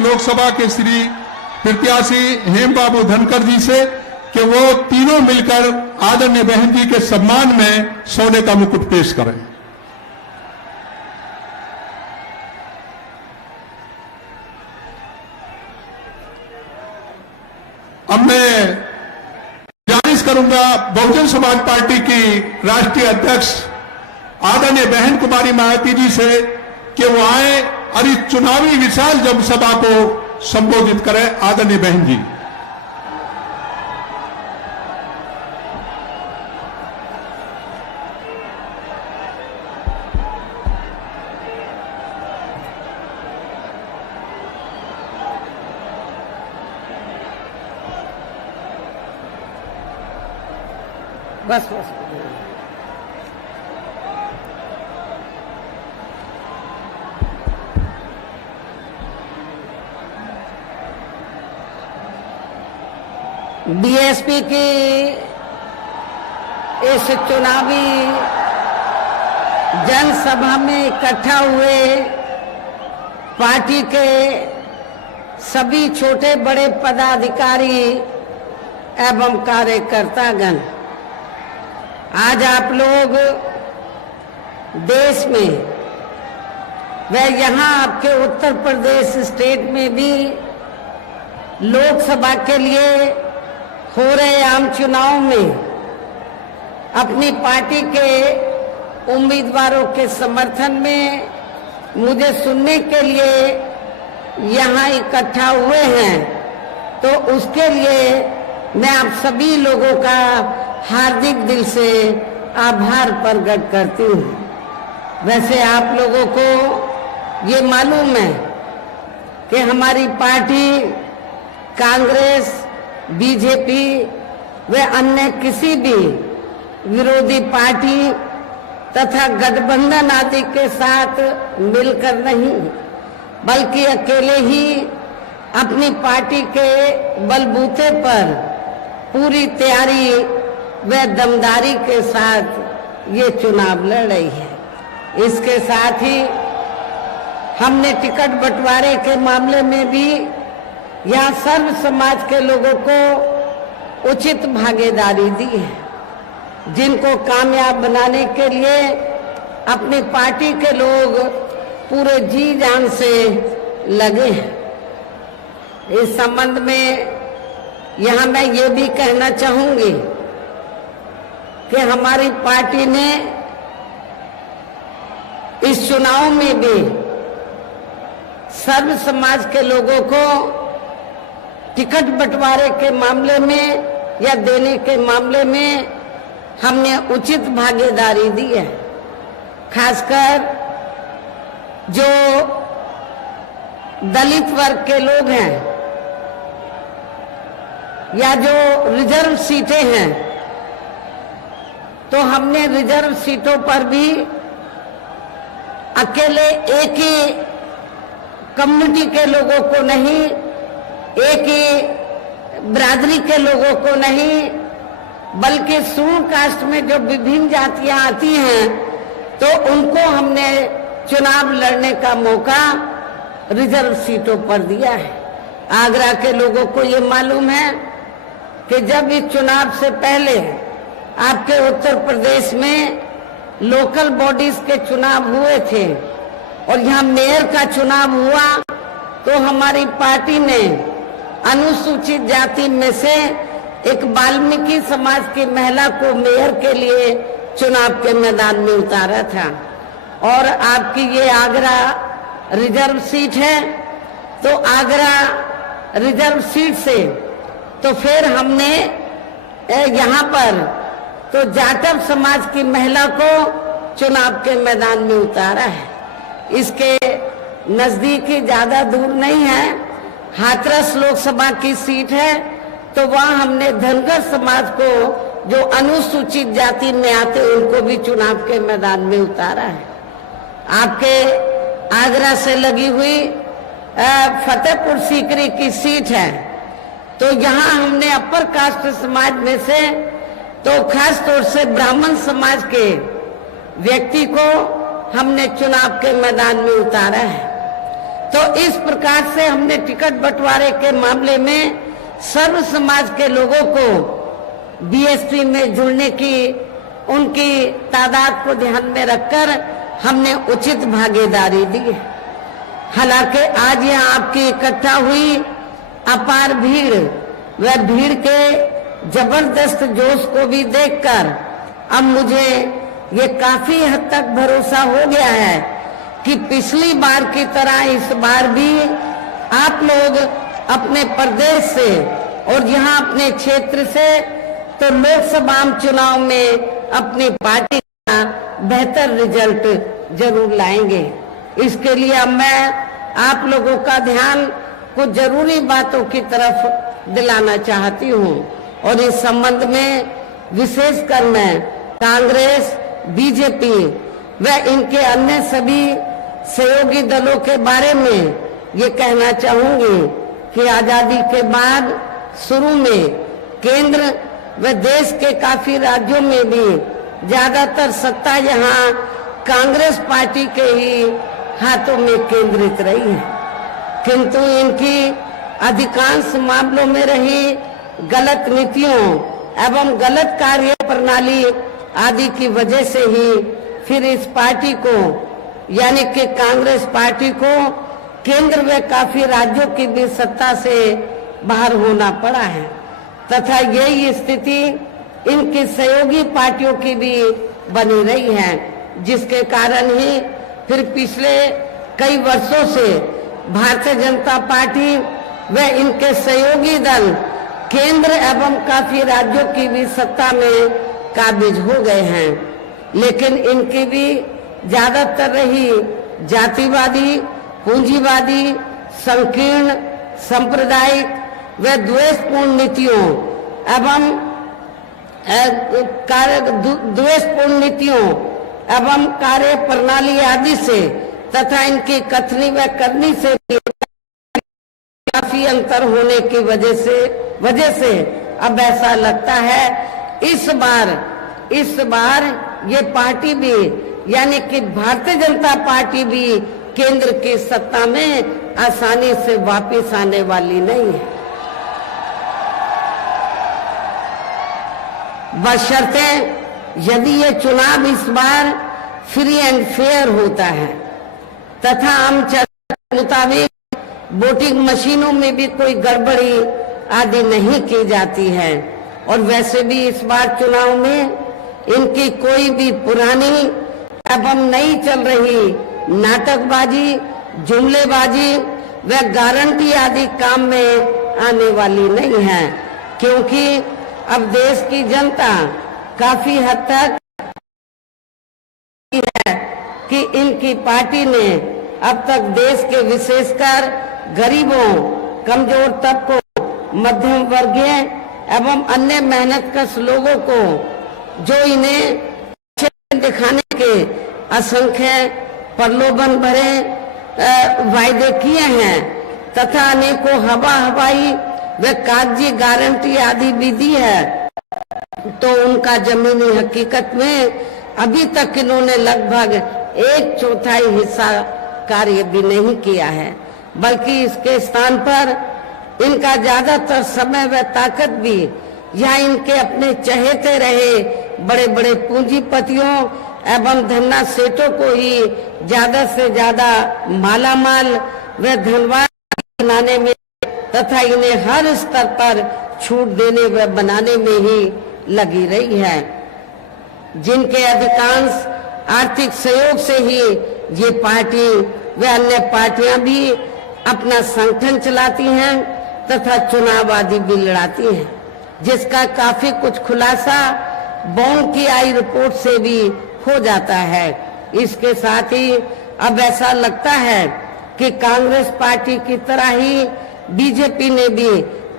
लोकसभा के श्री प्रत्याशी हेम बाबू धनखड़ जी से कि वो तीनों मिलकर आदरणीय बहन जी के सम्मान में सोने का मुकुट पेश करें। अब मैं गुजारिश करूंगा बहुजन समाज पार्टी की राष्ट्रीय अध्यक्ष आदरणीय बहन कुमारी मायावती जी से कि वो आए और इस चुनावी विशाल जनसभा को संबोधित करें। आदरणीय बहन जी। बस बस बीएसपी की इस चुनावी जनसभा में इकट्ठा हुए पार्टी के सभी छोटे बड़े पदाधिकारी एवं कार्यकर्तागण, आज आप लोग देश में व यहाँ आपके उत्तर प्रदेश स्टेट में भी लोकसभा के लिए हो रहे आम चुनाव में अपनी पार्टी के उम्मीदवारों के समर्थन में मुझे सुनने के लिए यहाँ इकट्ठा हुए हैं, तो उसके लिए मैं आप सभी लोगों का हार्दिक दिल से आभार प्रकट करती हूँ। वैसे आप लोगों को ये मालूम है कि हमारी पार्टी कांग्रेस, बीजेपी व अन्य किसी भी विरोधी पार्टी तथा गठबंधन आदि के साथ मिलकर नहीं, बल्कि अकेले ही अपनी पार्टी के बलबूते पर पूरी तैयारी व दमदारी के साथ ये चुनाव लड़ रही है। इसके साथ ही हमने टिकट बंटवारे के मामले में भी यहाँ सर्व समाज के लोगों को उचित भागीदारी दी है, जिनको कामयाब बनाने के लिए अपनी पार्टी के लोग पूरे जी जान से लगे हैं। इस संबंध में यहाँ मैं ये भी कहना चाहूंगी कि हमारी पार्टी ने इस चुनाव में भी सर्व समाज के लोगों को टिकट बंटवारे के मामले में या देने के मामले में हमने उचित भागीदारी दी है। खासकर जो दलित वर्ग के लोग हैं या जो रिजर्व सीटें हैं, तो हमने रिजर्व सीटों पर भी अकेले एक ही कम्युनिटी के लोगों को नहीं, एक ही बिरादरी के लोगों को नहीं, बल्कि शेड्यूल कास्ट में जो विभिन्न जातियां आती हैं, तो उनको हमने चुनाव लड़ने का मौका रिजर्व सीटों पर दिया है। आगरा के लोगों को ये मालूम है कि जब इस चुनाव से पहले आपके उत्तर प्रदेश में लोकल बॉडीज के चुनाव हुए थे और यहाँ मेयर का चुनाव हुआ, तो हमारी पार्टी ने अनुसूचित जाति में से एक वाल्मीकि समाज की महिला को मेयर के लिए चुनाव के मैदान में उतारा था। और आपकी ये आगरा रिजर्व सीट है, तो आगरा रिजर्व सीट से तो फिर हमने यहाँ पर तो जाटव समाज की महिला को चुनाव के मैदान में उतारा है। इसके नजदीक ही, ज्यादा दूर नहीं है, हाथरस लोकसभा की सीट है, तो वहां हमने धनगर समाज को जो अनुसूचित जाति में आते उनको भी चुनाव के मैदान में उतारा है। आपके आगरा से लगी हुई फतेहपुर सीकरी की सीट है, तो यहाँ हमने अपर कास्ट समाज में से तो खास तौर से ब्राह्मण समाज के व्यक्ति को हमने चुनाव के मैदान में उतारा है। तो इस प्रकार से हमने टिकट बंटवारे के मामले में सर्व समाज के लोगों को बीएसपी में जुड़ने की उनकी तादाद को ध्यान में रखकर हमने उचित भागीदारी दी। हालांकि आज यहाँ आपकी इकट्ठा हुई अपार भीड़, वह भीड़ के जबरदस्त जोश को भी देखकर अब मुझे ये काफी हद तक भरोसा हो गया है कि पिछली बार की तरह इस बार भी आप लोग अपने प्रदेश से और यहाँ अपने क्षेत्र से तो लोकसभा चुनाव में अपनी पार्टी का बेहतर रिजल्ट जरूर लाएंगे। इसके लिए अब मैं आप लोगों का ध्यान कुछ जरूरी बातों की तरफ दिलाना चाहती हूँ और इस संबंध में विशेषकर मैं कांग्रेस, बीजेपी व इनके अन्य सभी सहयोगी दलों के बारे में ये कहना चाहूंगी कि आजादी के बाद शुरू में केंद्र व देश के काफी राज्यों में भी ज्यादातर सत्ता यहाँ कांग्रेस पार्टी के ही हाथों में केंद्रित रही है, किंतु इनकी अधिकांश मामलों में रही गलत नीतियों एवं गलत कार्य प्रणाली आदि की वजह से ही फिर इस पार्टी को यानी कि कांग्रेस पार्टी को केंद्र में काफी राज्यों की भी सत्ता से बाहर होना पड़ा है तथा यही स्थिति इनकी सहयोगी पार्टियों की भी बनी रही है, जिसके कारण ही फिर पिछले कई वर्षों से भारतीय जनता पार्टी व इनके सहयोगी दल केंद्र एवं काफी राज्यों की भी सत्ता में काबिज हो गए हैं, लेकिन इनकी भी ज्यादातर रही जातिवादी, पूंजीवादी, संकीर्ण, सांप्रदायिक व द्वेषपूर्ण नीतियों एवं कार्य प्रणाली आदि से तथा इनकी कथनी व करनी से काफी अंतर होने की वजह से अब ऐसा लगता है इस बार ये पार्टी भी यानी कि भारतीय जनता पार्टी भी केंद्र की सत्ता में आसानी से वापस आने वाली नहीं है, बशर्ते यदि ये चुनाव इस बार फ्री एंड फेयर होता है तथा आम चर्चा के मुताबिक वोटिंग मशीनों में भी कोई गड़बड़ी आदि नहीं की जाती है और वैसे भी इस बार चुनाव में इनकी कोई भी पुरानी एवं नई चल रही नाटकबाजी, जुमलेबाजी व गारंटी आदि काम में आने वाली नहीं है, क्योंकि अब देश की जनता काफी हद तक है कि इनकी पार्टी ने अब तक देश के विशेषकर गरीबों, कमजोर तबकों, मध्यम वर्गीय एवं अन्य मेहनतकश लोगों को जो इन्हें दिखाने के असंख्य प्रलोभन भरे वायदे किए हैं तथा अनेकों हवाई व कागजी गारंटी आदि भी दी है, तो उनका जमीनी हकीकत में अभी तक इन्होंने लगभग 1/4 हिस्सा कार्य भी नहीं किया है, बल्कि इसके स्थान पर इनका ज्यादातर समय व ताकत भी या इनके अपने चहेते रहे बड़े बड़े पूंजीपतियों एवं धन्ना सेठों को ही ज्यादा से ज्यादा मालामाल व धनवान बनाने में तथा इन्हें हर स्तर पर छूट देने व बनाने में ही लगी रही है, जिनके अधिकांश आर्थिक सहयोग से ही ये पार्टी व अन्य पार्टियां भी अपना संगठन चलाती हैं तथा चुनाव आदि भी लड़ाती हैं, जिसका काफी कुछ खुलासा बॉन्ड की आई रिपोर्ट से भी हो जाता है। इसके साथ ही अब ऐसा लगता है कि कांग्रेस पार्टी की तरह ही बीजेपी ने भी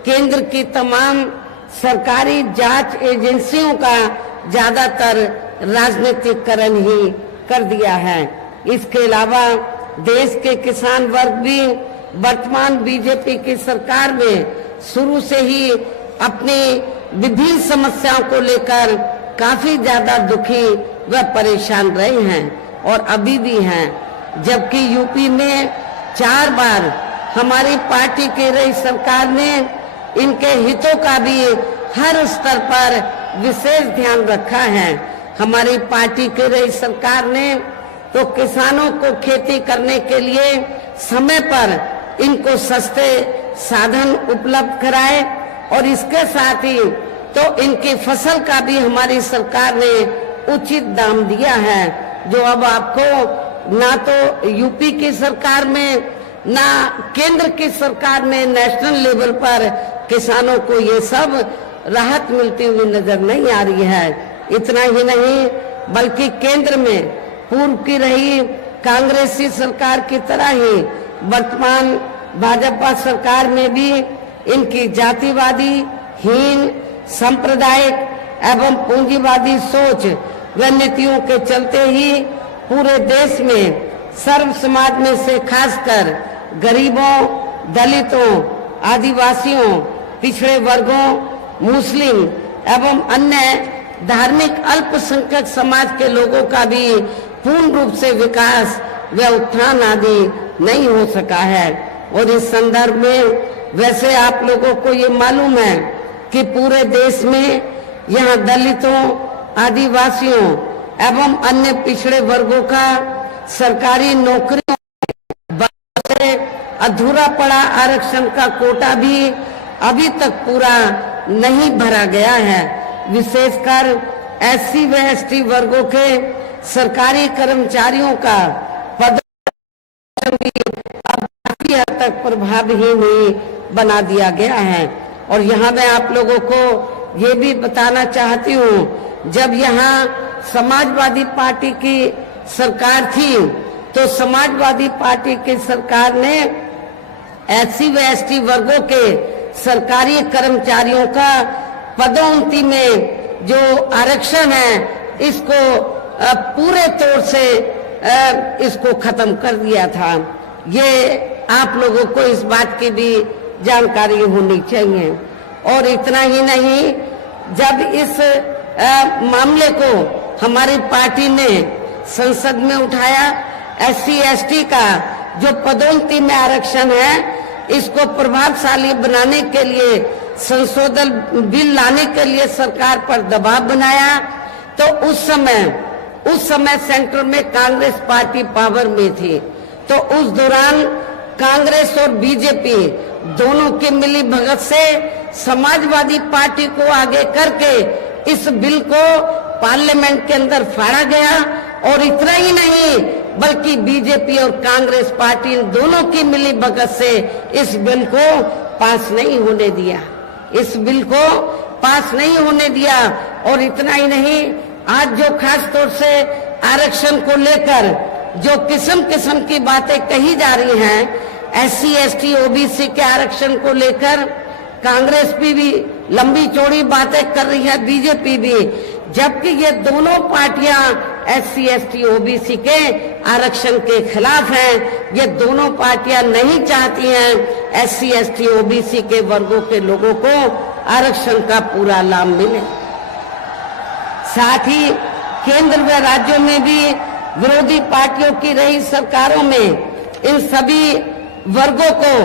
केंद्र की तमाम सरकारी जांच एजेंसियों का ज्यादातर राजनीतिकरण ही कर दिया है। इसके अलावा देश के किसान वर्ग भी वर्तमान बीजेपी की सरकार में शुरू से ही अपनी विभिन्न समस्याओं को लेकर काफी ज्यादा दुखी व परेशान रहे हैं और अभी भी हैं, जबकि यूपी में 4 बार हमारी पार्टी की रही सरकार ने इनके हितों का भी हर स्तर पर विशेष ध्यान रखा है। हमारी पार्टी की रही सरकार ने तो किसानों को खेती करने के लिए समय पर इनको सस्ते साधन उपलब्ध कराए और इसके साथ ही तो इनकी फसल का भी हमारी सरकार ने उचित दाम दिया है, जो अब आपको ना तो यूपी की सरकार में ना केंद्र की सरकार में नेशनल लेवल पर किसानों को ये सब राहत मिलती हुई नजर नहीं आ रही है। इतना ही नहीं बल्कि केंद्र में पूर्व की रही कांग्रेसी सरकार की तरह ही वर्तमान भाजपा सरकार में भी इनकी जातिवादी, हीन, सांप्रदायिक एवं पूंजीवादी सोच व नीतियों के चलते ही पूरे देश में सर्व समाज में से खासकर गरीबों, दलितों, आदिवासियों, पिछड़े वर्गों, मुस्लिम एवं अन्य धार्मिक अल्पसंख्यक समाज के लोगों का भी पूर्ण रूप से विकास व उत्थान आदि नहीं हो सका है। और इस संदर्भ में वैसे आप लोगों को ये मालूम है कि पूरे देश में यहाँ दलितों, आदिवासियों एवं अन्य पिछड़े वर्गों का सरकारी नौकरियों से अधूरा पड़ा आरक्षण का कोटा भी अभी तक पूरा नहीं भरा गया है। विशेषकर एससी व एसटी वर्गों के सरकारी कर्मचारियों का पद भी अब काफी हद तक प्रभावहीन बना दिया गया है। और यहाँ मैं आप लोगों को ये भी बताना चाहती हूँ, जब यहाँ समाजवादी पार्टी की सरकार थी तो समाजवादी पार्टी की सरकार ने एससी व एसटी वर्गों के सरकारी कर्मचारियों का पदोन्नति में जो आरक्षण है इसको पूरे तौर से इसको खत्म कर दिया था। ये आप लोगों को इस बात की भी जानकारी होनी चाहिए। और इतना ही नहीं, जब इस मामले को हमारी पार्टी ने संसद में उठाया, एससी एसटी का जो पदोन्नति में आरक्षण है इसको प्रभावशाली बनाने के लिए संशोधन बिल लाने के लिए सरकार पर दबाव बनाया, तो उस समय सेंटर में कांग्रेस पार्टी पावर में थी। तो उस दौरान कांग्रेस और बीजेपी दोनों की मिली भगत से समाजवादी पार्टी को आगे करके इस बिल को पार्लियामेंट के अंदर फाड़ा गया। और इतना ही नहीं बल्कि बीजेपी और कांग्रेस पार्टी दोनों की मिली भगत से इस बिल को पास नहीं होने दिया, इस बिल को पास नहीं होने दिया। और इतना ही नहीं, आज जो खास तौर से आरक्षण को लेकर जो किस्म किस्म की बातें कही जा रही हैं, एससी एसटी ओबीसी के आरक्षण को लेकर कांग्रेस भी लंबी चौड़ी बातें कर रही है, बीजेपी भी, जबकि ये दोनों पार्टियां एससी एसटी ओबीसी के आरक्षण के खिलाफ हैं। ये दोनों पार्टियां नहीं चाहती हैं एससी एसटी ओबीसी के वर्गों के लोगों को आरक्षण का पूरा लाभ मिले। साथ ही केंद्र व राज्यों में भी विरोधी पार्टियों की रही सरकारों में इन सभी वर्गों को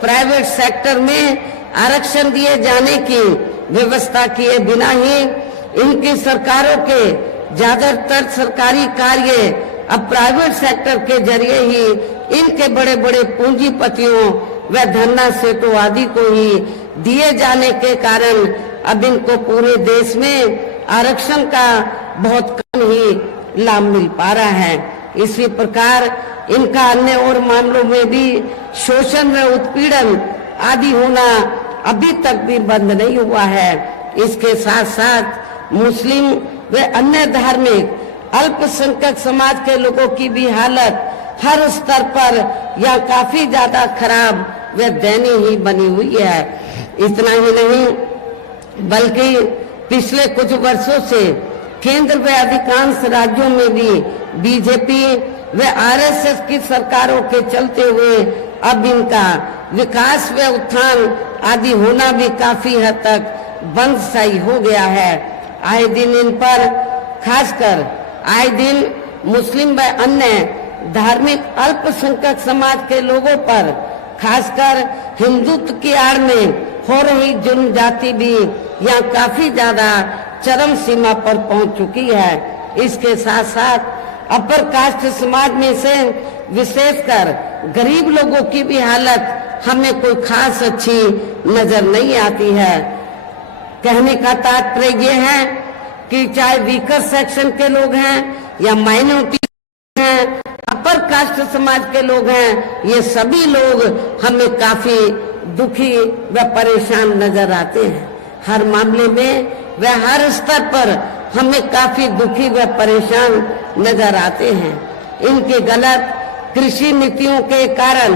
प्राइवेट सेक्टर में आरक्षण दिए जाने की व्यवस्था किए बिना ही इनकी सरकारों के ज्यादातर सरकारी कार्य अब प्राइवेट सेक्टर के जरिए ही इनके बड़े बड़े पूंजीपतियों व धन्ना सेठों आदि को ही दिए जाने के कारण अब इनको पूरे देश में आरक्षण का बहुत कम ही लाभ मिल पा रहा है। इसी प्रकार इनका अन्य और मामलों में भी शोषण व उत्पीड़न आदि होना अभी तक भी बंद नहीं हुआ है। इसके साथ साथ मुस्लिम व अन्य धार्मिक अल्पसंख्यक समाज के लोगों की भी हालत हर स्तर पर या काफी ज्यादा खराब व दयनीय ही बनी हुई है। इतना ही नहीं बल्कि पिछले कुछ वर्षों से केंद्र व अधिकांश राज्यों में भी बीजेपी व आरएसएस की सरकारों के चलते हुए अब इनका विकास व उत्थान आदि होना भी काफी हद तक बंद सा हो गया है। आए दिन इन पर खासकर आए दिन मुस्लिम व अन्य धार्मिक अल्पसंख्यक समाज के लोगों पर खासकर हिंदुत्व की आड़ में हो रही जुल्म जाति भी यहाँ काफी ज्यादा चरम सीमा पर पहुंच चुकी है। इसके साथ साथ अपर कास्ट समाज में से विशेषकर गरीब लोगों की भी हालत हमें कोई खास अच्छी नजर नहीं आती है। कहने का तात्पर्य ये है कि चाहे वीकर सेक्शन के लोग हैं या माइनॉरिटी हैं, अपर कास्ट समाज के लोग हैं, ये सभी लोग हमें काफी दुखी व परेशान नजर आते हैं। हर मामले में व हर स्तर पर हमें काफी दुखी व परेशान नजर आते हैं। इनके गलत कृषि नीतियों के कारण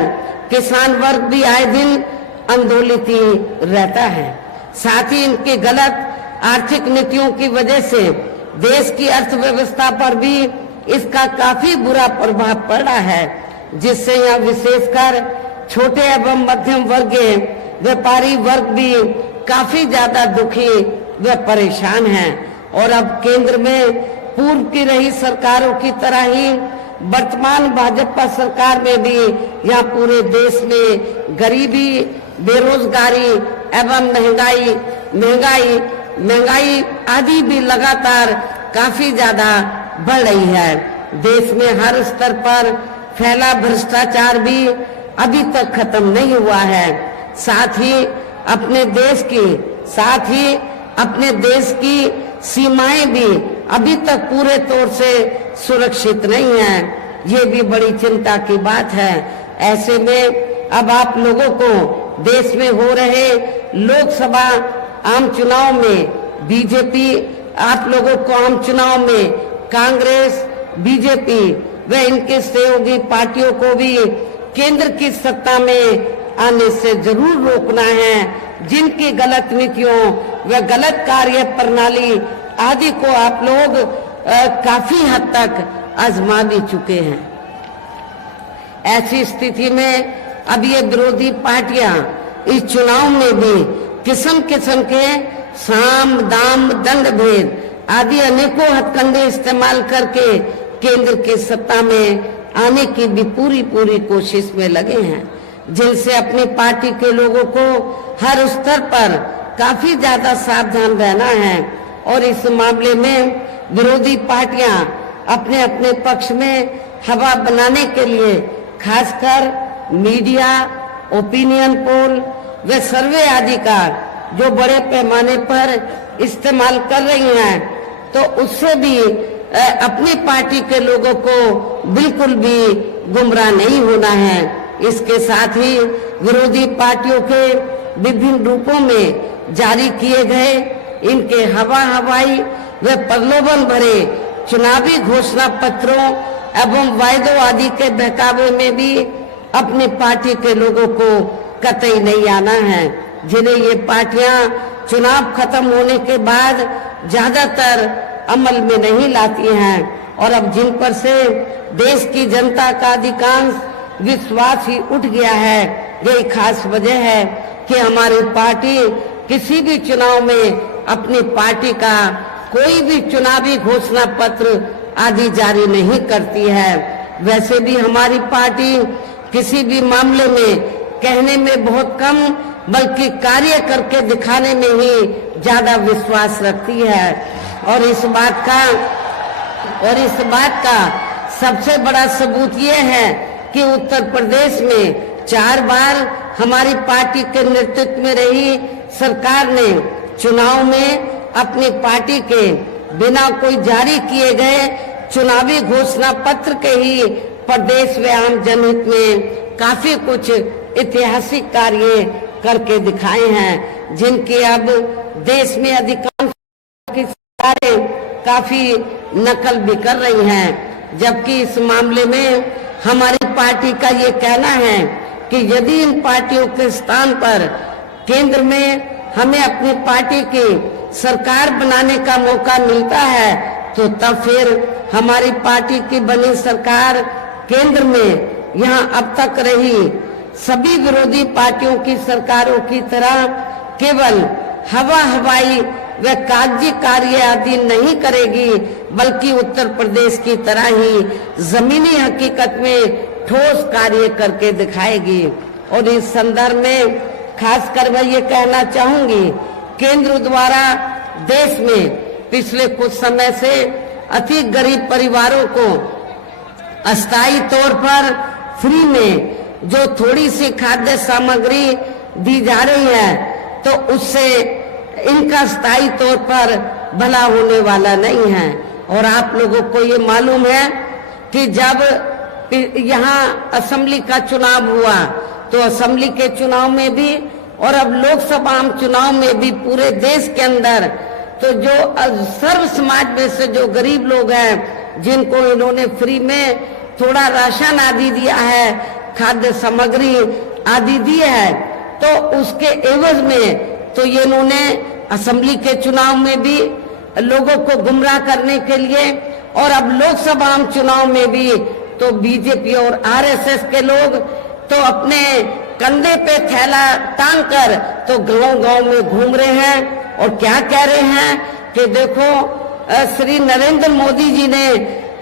किसान वर्ग भी आए दिन आंदोलित ही रहता है। साथ ही इनके गलत आर्थिक नीतियों की वजह से देश की अर्थव्यवस्था पर भी इसका काफी बुरा प्रभाव पड़ा है, जिससे यहाँ विशेषकर छोटे एवं मध्यम वर्गीय व्यापारी वर्ग भी काफी ज्यादा दुखी व परेशान हैं। और अब केंद्र में पूर्व की रही सरकारों की तरह ही वर्तमान भाजपा सरकार में भी यहाँ पूरे देश में गरीबी, बेरोजगारी एवं महंगाई आदि भी लगातार काफी ज्यादा बढ़ रही है। देश में हर स्तर पर फैला भ्रष्टाचार भी अभी तक खत्म नहीं हुआ है। साथ ही अपने देश की सीमाएं भी अभी तक पूरे तौर से सुरक्षित नहीं है। ये भी बड़ी चिंता की बात है। ऐसे में अब आप लोगों को देश में हो रहे लोकसभा आम चुनाव में बीजेपी, आप लोगों को आम चुनाव में कांग्रेस, बीजेपी व इनके सहयोगी पार्टियों को भी केंद्र की सत्ता में आने से जरूर रोकना है। जिनकी गलत नीतियों व गलत कार्य प्रणाली आदि को आप लोग काफी हद तक आजमा भी चुके हैं। ऐसी स्थिति में अब ये विरोधी पार्टियां इस चुनाव में भी किस्म किस्म के साम, दाम, दंड भेद आदि अनेकों हथकंडे इस्तेमाल करके केंद्र की सत्ता में आने की भी पूरी कोशिश में लगे हैं, जिनसे अपनी पार्टी के लोगों को हर स्तर पर काफी ज्यादा सावधान रहना है। और इस मामले में विरोधी पार्टियां अपने अपने पक्ष में हवा बनाने के लिए खासकर मीडिया, ओपिनियन पोल व सर्वे आदि का जो बड़े पैमाने पर इस्तेमाल कर रही हैं, तो उससे भी अपनी पार्टी के लोगों को बिल्कुल भी गुमराह नहीं होना है। इसके साथ ही विरोधी पार्टियों के विभिन्न रूपों में जारी किए गए इनके हवाई व प्रलोभन भरे चुनावी घोषणा पत्रों एवं वायदों आदि के बहकावे में भी अपनी पार्टी के लोगों को कतई नहीं आना है, जिन्हें ये पार्टियां चुनाव खत्म होने के बाद ज्यादातर अमल में नहीं लाती हैं। और अब जिन पर से देश की जनता का अधिकांश विश्वास ही उठ गया है, यही खास वजह है कि हमारी पार्टी किसी भी चुनाव में अपनी पार्टी का कोई भी चुनावी घोषणा पत्र आदि जारी नहीं करती है। वैसे भी हमारी पार्टी किसी भी मामले में कहने में बहुत कम बल्कि कार्य करके दिखाने में ही ज्यादा विश्वास रखती है। और इस बात का सबसे बड़ा सबूत ये है कि उत्तर प्रदेश में 4 बार हमारी पार्टी के नेतृत्व में रही सरकार ने चुनाव में अपनी पार्टी के बिना कोई जारी किए गए चुनावी घोषणा पत्र के ही प्रदेश व आम जनहित में काफी कुछ ऐतिहासिक कार्य करके दिखाए हैं, जिनकी अब देश में अधिकांश की सरकारें काफी नकल भी कर रही हैं। जबकि इस मामले में हमारी पार्टी का ये कहना है कि यदि इन पार्टियों के स्थान पर केंद्र में हमें अपनी पार्टी की सरकार बनाने का मौका मिलता है, तो तब फिर हमारी पार्टी की बनी सरकार केंद्र में यहाँ अब तक रही सभी विरोधी पार्टियों की सरकारों की तरह केवल हवाई वह कागजी कार्य आदि नहीं करेगी, बल्कि उत्तर प्रदेश की तरह ही जमीनी हकीकत में ठोस कार्य करके दिखाएगी। और इस संदर्भ में खासकर मैं ये कहना चाहूंगी, केंद्र द्वारा देश में पिछले कुछ समय से अति गरीब परिवारों को अस्थायी तौर पर फ्री में जो थोड़ी सी खाद्य सामग्री दी जा रही है, तो उससे इनका स्थायी तौर पर भला होने वाला नहीं है। और आप लोगों को ये मालूम है कि जब यहाँ असेंबली का चुनाव हुआ, तो असेंबली के चुनाव में भी और अब लोकसभा चुनाव में भी पूरे देश के अंदर तो जो सर्व समाज में से जो गरीब लोग हैं, जिनको इन्होंने फ्री में थोड़ा राशन आदि दिया है, खाद्य सामग्री आदि दी है, तो उसके एवज में तो ये इन्होंने असेंबली के चुनाव में भी लोगों को गुमराह करने के लिए और अब लोकसभा चुनाव में भी तो बीजेपी और आरएसएस के लोग तो अपने कंधे पे थैला टांग कर तो गांव-गांव में घूम रहे हैं और क्या कह रहे हैं कि देखो श्री नरेंद्र मोदी जी ने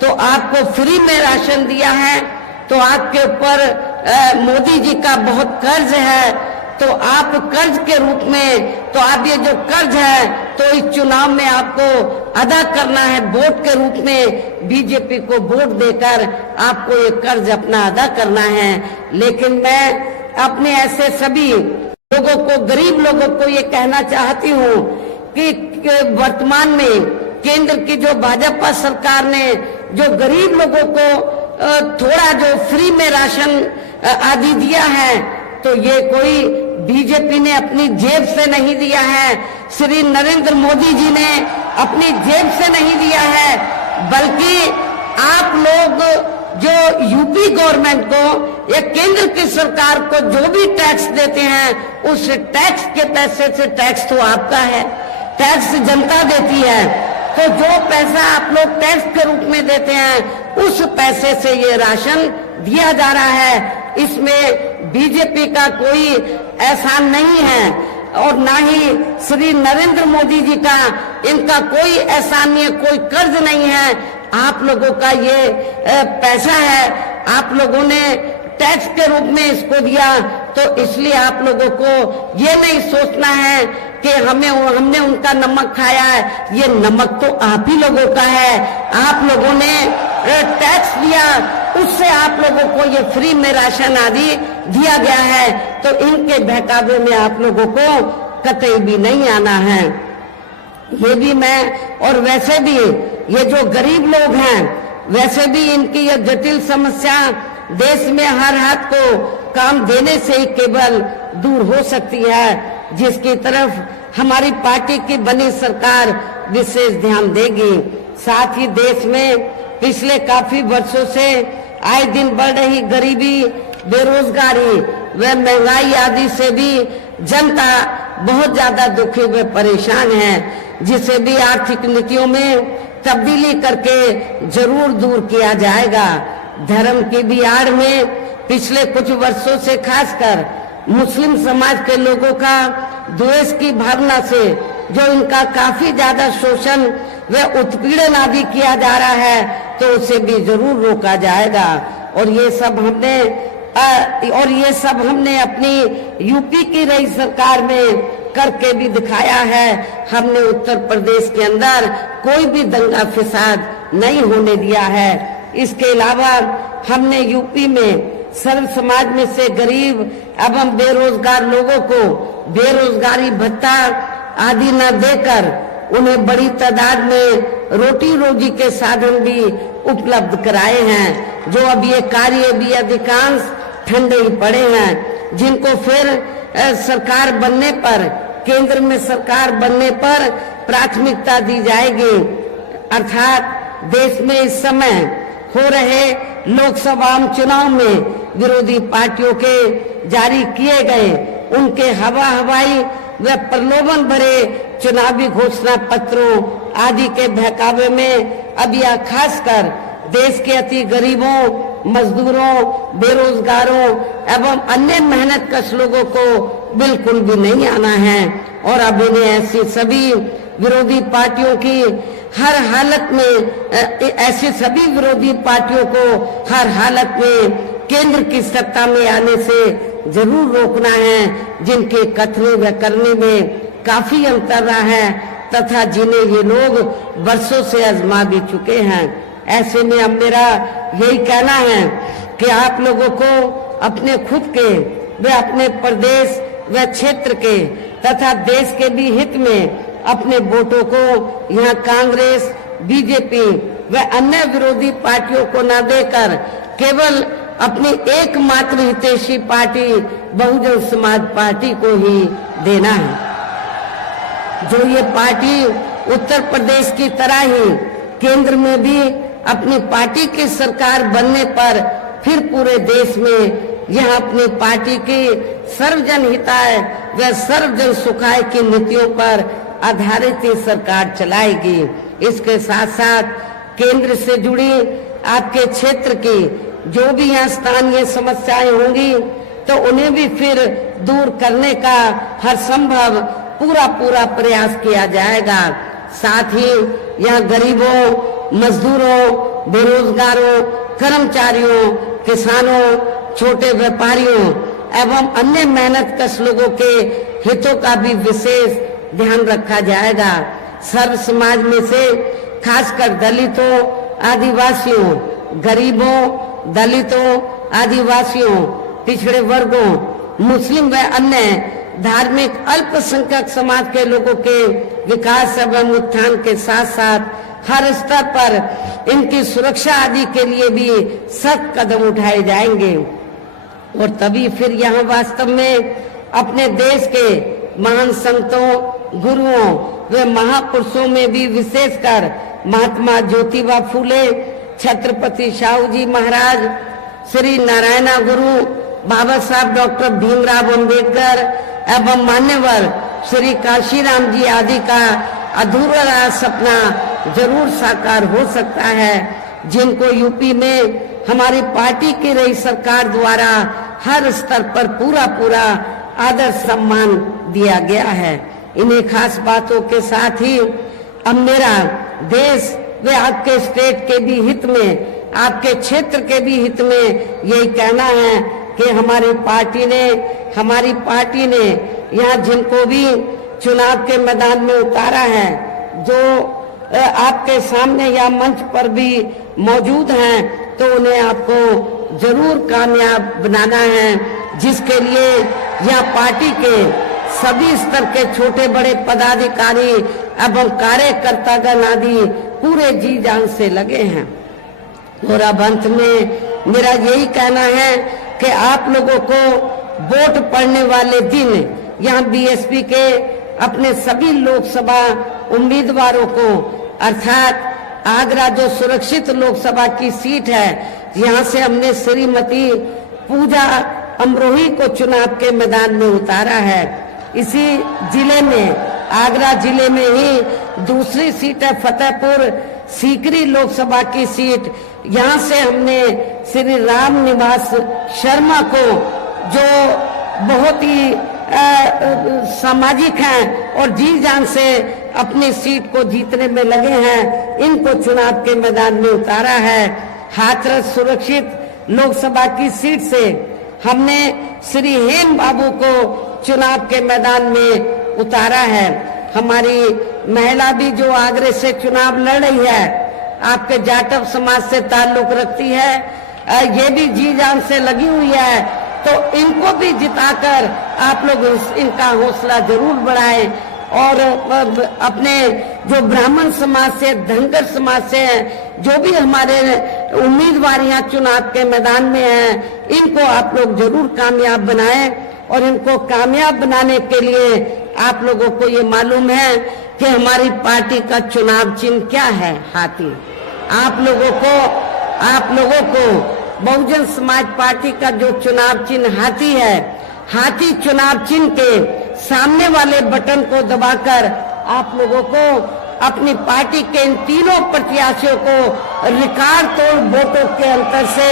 तो आपको फ्री में राशन दिया है, तो आपके ऊपर मोदी जी का बहुत कर्ज है, तो आप कर्ज के रूप में तो आप ये जो कर्ज है तो इस चुनाव में आपको अदा करना है, वोट के रूप में बीजेपी को वोट देकर आपको ये कर्ज अपना अदा करना है। लेकिन मैं अपने ऐसे सभी लोगों को, गरीब लोगों को ये कहना चाहती हूँ कि वर्तमान में केंद्र की जो भाजपा सरकार ने जो गरीब लोगों को थोड़ा जो फ्री में राशन आदि दिया है, तो ये कोई बीजेपी ने अपनी जेब से नहीं दिया है, श्री नरेंद्र मोदी जी ने अपनी जेब से नहीं दिया है, बल्कि आप लोग जो यूपी गवर्नमेंट को या केंद्र की सरकार को जो भी टैक्स देते हैं, उस टैक्स के पैसे से, टैक्स तो आपका है, टैक्स जनता देती है, तो जो पैसा आप लोग टैक्स के रूप में देते हैं उस पैसे से ये राशन दिया जा रहा है। इसमें बीजेपी का कोई एहसान नहीं है और ना ही श्री नरेंद्र मोदी जी का इनका कोई एहसान नहीं है, कोई कर्ज नहीं है। आप लोगों का ये पैसा है, आप लोगों ने टैक्स के रूप में इसको दिया, तो इसलिए आप लोगों को ये नहीं सोचना है कि हमने उनका नमक खाया है, ये नमक तो आप ही लोगों का है। आप लोगों ने टैक्स दिया, उससे आप लोगों को ये फ्री में राशन आदि दिया गया है, तो इनके बहकावे में आप लोगों को कतई भी नहीं आना है। ये भी मैं, और वैसे भी ये जो गरीब लोग हैं, वैसे भी इनकी ये जटिल समस्या देश में हर हाथ को काम देने से ही केवल दूर हो सकती है, जिसकी तरफ हमारी पार्टी की बनी सरकार विशेष ध्यान देगी। साथ ही देश में पिछले काफी वर्षों से आए दिन बढ़ रही गरीबी, बेरोजगारी व महंगाई आदि से भी जनता बहुत ज्यादा दुखी व परेशान है, जिसे भी आर्थिक नीतियों में तब्दीली करके जरूर दूर किया जाएगा। धर्म की भी आड़ में पिछले कुछ वर्षों से खासकर मुस्लिम समाज के लोगों का द्वेष की भावना से जो इनका काफी ज्यादा शोषण व उत्पीड़न आदि किया जा रहा है, तो उसे भी जरूर रोका जाएगा। और ये सब हमने अपनी यूपी की रही सरकार में करके भी दिखाया है। हमने उत्तर प्रदेश के अंदर कोई भी दंगा फसाद नहीं होने दिया है। इसके अलावा हमने यूपी में सर्व समाज में से गरीब एवं बेरोजगार लोगों को बेरोजगारी भत्ता आदि न देकर उन्हें बड़ी तादाद में रोटी रोजी के साधन भी उपलब्ध कराए हैं, जो अब ये कार्य भी अधिकांश ठंडे ही पड़े हैं, जिनको फिर सरकार बनने पर, केंद्र में सरकार बनने पर प्राथमिकता दी जाएगी। अर्थात देश में इस समय हो रहे लोकसभा चुनाव में विरोधी पार्टियों के जारी किए गए उनके हवाई व प्रलोभन भरे चुनावी घोषणा पत्रों आदि के बहकावे में अब यह खासकर देश के अति गरीबों, मजदूरों, बेरोजगारों एवं अन्य मेहनत कश लोगों को बिल्कुल भी नहीं आना है। और अब इन्हें ऐसी सभी विरोधी पार्टियों की हर हालत में, ऐसे सभी विरोधी पार्टियों को हर हालत में केंद्र की सत्ता में आने से जरूर रोकना है, जिनके कथने व करने में काफी अंतर रहा है तथा जिन्हें ये लोग वर्षों से आजमा भी चुके हैं। ऐसे में अब मेरा यही कहना है कि आप लोगों को अपने खुद के व अपने प्रदेश व क्षेत्र के तथा देश के भी हित में अपने वोटों को यहाँ कांग्रेस, बीजेपी व अन्य विरोधी पार्टियों को न देकर केवल अपनी एकमात्र हितैषी पार्टी बहुजन समाज पार्टी को ही देना है। जो ये पार्टी उत्तर प्रदेश की तरह ही केंद्र में भी अपनी पार्टी की सरकार बनने पर फिर पूरे देश में यह अपनी पार्टी की सर्वजन हिताय व सर्वजन सुखाय की नीतियों पर आधारित ही सरकार चलाएगी। इसके साथ साथ केंद्र से जुड़ी आपके क्षेत्र की जो भी यहाँ स्थानीय समस्याएं होंगी तो उन्हें भी फिर दूर करने का हर संभव पूरा प्रयास किया जाएगा। साथ ही यहाँ गरीबों, मजदूरों, बेरोजगारों, कर्मचारियों, किसानों, छोटे व्यापारियों एवं अन्य मेहनतकश लोगों के हितों का भी विशेष ध्यान रखा जाएगा। सर्व समाज में से खासकर दलितों, आदिवासियों, गरीबों, दलितों, आदिवासियों, पिछड़े वर्गों, मुस्लिम व अन्य धार्मिक अल्पसंख्यक समाज के लोगों के विकास एवं उत्थान के साथ साथ हर स्तर पर इनकी सुरक्षा आदि के लिए भी सख्त कदम उठाए जाएंगे। और तभी फिर यहाँ वास्तव में अपने देश के महान संतों, गुरुओं व महापुरुषों में भी विशेषकर महात्मा ज्योतिबा फूले, छत्रपति शाहू जी महाराज, श्री नारायण गुरु, बाबा साहब डॉक्टर भीमराव अंबेडकर एवं मान्यवर श्री काशीराम जी आदि का अधूरा सपना जरूर साकार हो सकता है, जिनको यूपी में हमारी पार्टी की रही सरकार द्वारा हर स्तर पर पूरा आदर सम्मान दिया गया है। इन्हीं खास बातों के साथ ही अब मेरा देश व आपके स्टेट के भी हित में, आपके क्षेत्र के भी हित में यही कहना है कि हमारी पार्टी ने यहाँ जिनको भी चुनाव के मैदान में उतारा है, जो आपके सामने या मंच पर भी मौजूद हैं, तो उन्हें आपको जरूर कामयाब बनाना है, जिसके लिए यह पार्टी के सभी स्तर के छोटे बड़े पदाधिकारी एवं कार्यकर्तागण आदि पूरे जी जान से लगे हैं। और अब अंत में मेरा यही कहना है कि आप लोगों को वोट पड़ने वाले दिन यहाँ बीएसपी के अपने सभी लोकसभा उम्मीदवारों को, अर्थात आगरा जो सुरक्षित लोकसभा की सीट है, यहाँ से हमने श्रीमती पूजा अमरोही को चुनाव के मैदान में उतारा है। इसी जिले में, आगरा जिले में ही दूसरी सीट है फतेहपुर सीकरी लोकसभा की सीट। यहाँ से हमने श्री राम निवास शर्मा को, जो बहुत ही सामाजिक हैं और जी जान से अपनी सीट को जीतने में लगे हैं, इनको चुनाव के मैदान में उतारा है। हाथरस सुरक्षित लोकसभा की सीट से हमने श्री हेम बाबू को चुनाव के मैदान में उतारा है। हमारी महिला भी जो आगरे से चुनाव लड़ रही है, आपके जाटव समाज से ताल्लुक रखती है, ये भी जी जान से लगी हुई है, तो इनको भी जिताकर आप लोग इनका हौसला जरूर बढ़ाएं। और अपने जो ब्राह्मण समाज से, धनगर समाज से हैं, जो भी हमारे उम्मीदवार यहाँ चुनाव के मैदान में हैं, इनको आप लोग जरूर कामयाब बनाएं। और इनको कामयाब बनाने के लिए आप लोगों को ये मालूम है कि हमारी पार्टी का चुनाव चिन्ह क्या है, हाथी। आप लोगों को बहुजन समाज पार्टी का जो चुनाव चिन्ह हाथी है, हाथी चुनाव चिन्ह के सामने वाले बटन को दबाकर आप लोगों को अपनी पार्टी के इन तीनों प्रत्याशियों को रिकॉर्ड तोड़ वोटों के अंतर से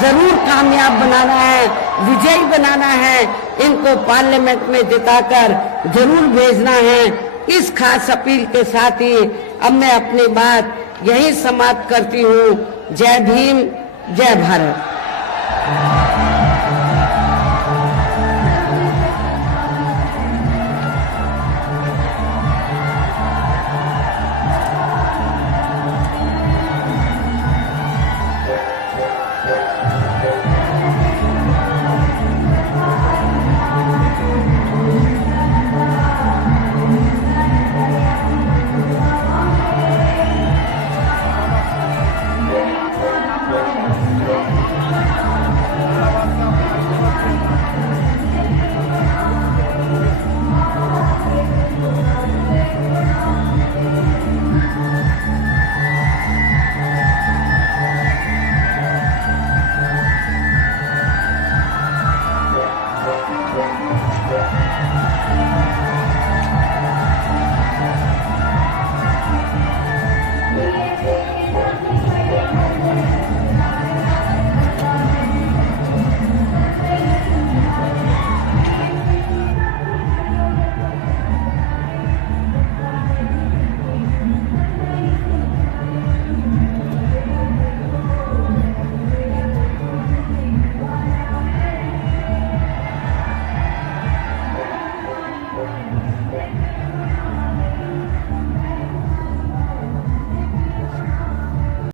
जरूर कामयाब बनाना है, विजयी बनाना है। इनको पार्लियामेंट में जिताकर जरूर भेजना है। इस खास अपील के साथ ही अब मैं अपनी बात यही समाप्त करती हूँ। जय भीम, जय भारत।